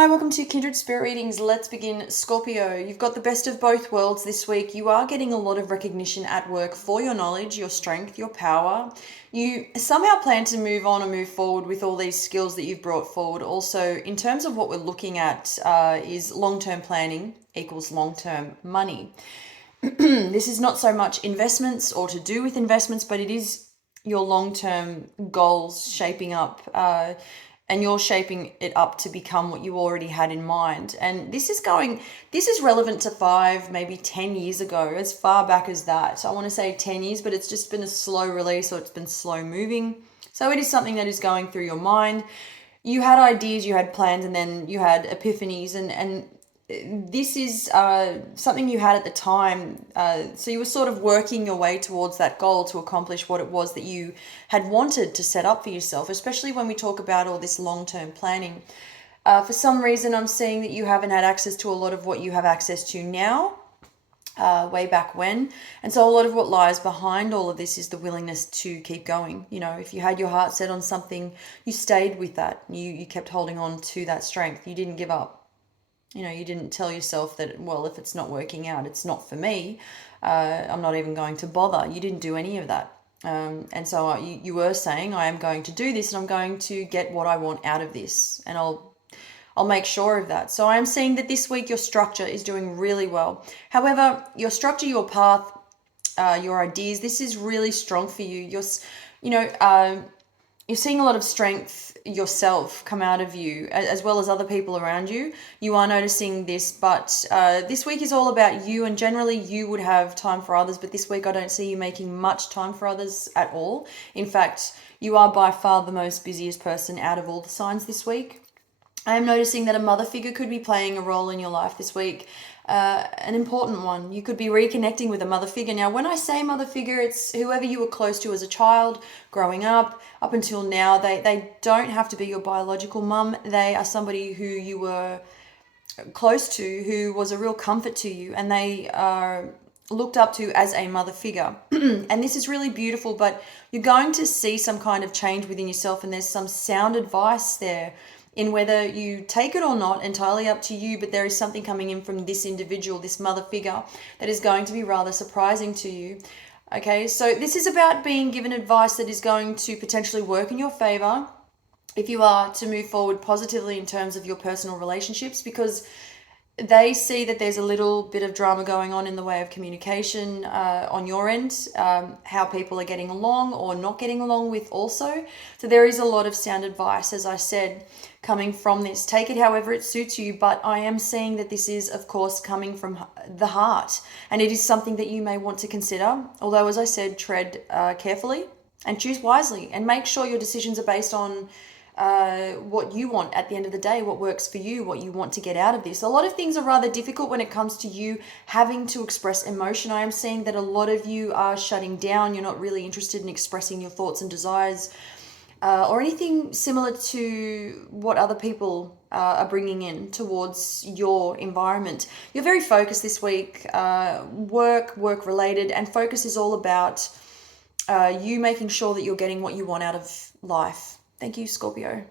Hi, welcome to Kindred Spirit Readings. Let's begin. Scorpio, you've got the best of both worlds this week. You are getting a lot of recognition at work for your knowledge, your strength, your power. You somehow plan to move on or move forward with all these skills that you've brought forward. Also, in terms of what we're looking at, is long-term planning equals long-term money. This is not so much investments or to do with investments, but it is your long-term goals shaping up, and you're shaping it up to become what you already had in mind. And this is relevant to 5, maybe 10 years ago, as far back as that. I want to say 10 years, but it's just been a slow release, or it's been slow moving. So it is something that is going through your mind. You had ideas, you had plans, and then you had epiphanies, and this is something you had at the time. So you were sort of working your way towards that goal to accomplish what it was that you had wanted to set up for yourself, especially when we talk about all this long-term planning. For some reason, I'm seeing that you haven't had access to a lot of what you have access to now, way back when. And so a lot of what lies behind all of this is the willingness to keep going. You know, if you had your heart set on something, you stayed with that. You kept holding on to that strength. You didn't give up. You know, you didn't tell yourself that, well, if it's not working out, it's not for me. I'm not even going to bother. You didn't do any of that. And so you were saying, I am going to do this and I'm going to get what I want out of this. And I'll make sure of that. So I am seeing that this week your structure is doing really well. However, your structure, your path, your ideas, this is really strong for you. You're seeing a lot of strength yourself come out of you, as well as other people around you. You are noticing this, but this week is all about you, and generally you would have time for others, but this week I don't see you making much time for others at all. In fact, you are by far the most busiest person out of all the signs this week. I am noticing that a mother figure could be playing a role in your life this week, an important one. You could be reconnecting with a mother figure. Now, when I say mother figure, it's whoever you were close to as a child, growing up until now. They don't have to be your biological mum. They are somebody who you were close to, who was a real comfort to you, and they are looked up to as a mother figure. And this is really beautiful, but you're going to see some kind of change within yourself, and there's some sound advice there in whether you take it or not, entirely up to you, but there is something coming in from this individual, this mother figure, that is going to be rather surprising to you. Okay, so this is about being given advice that is going to potentially work in your favor if you are to move forward positively in terms of your personal relationships, because they see that there's a little bit of drama going on in the way of communication on your end, how people are getting along or not getting along with also. So there is a lot of sound advice, as I said, coming from this. Take it however it suits you, but I am seeing that this is, of course, coming from the heart, and it is something that you may want to consider. Although, as I said, tread carefully and choose wisely, and make sure your decisions are based on what you want at the end of the day, what works for you, what you want to get out of this. A lot of things are rather difficult when it comes to you having to express emotion. I am seeing that a lot of you are shutting down. You're not really interested in expressing your thoughts and desires, or anything similar to what other people are bringing in towards your environment. You're very focused this week, work related, and focus is all about you making sure that you're getting what you want out of life. Thank you, Scorpio.